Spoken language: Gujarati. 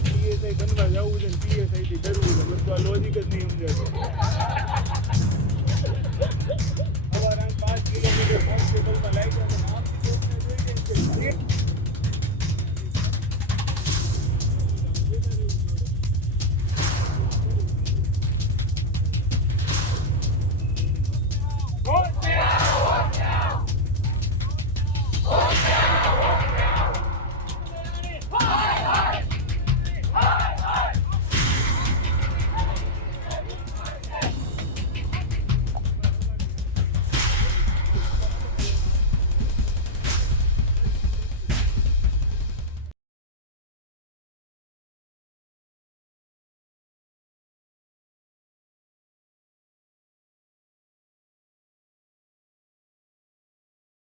પીએસઆઈ બનવા જવું છે ને પીએસઆઈ થી ડરવું છે, બધું આ લોજિક જ નહીં સમજાય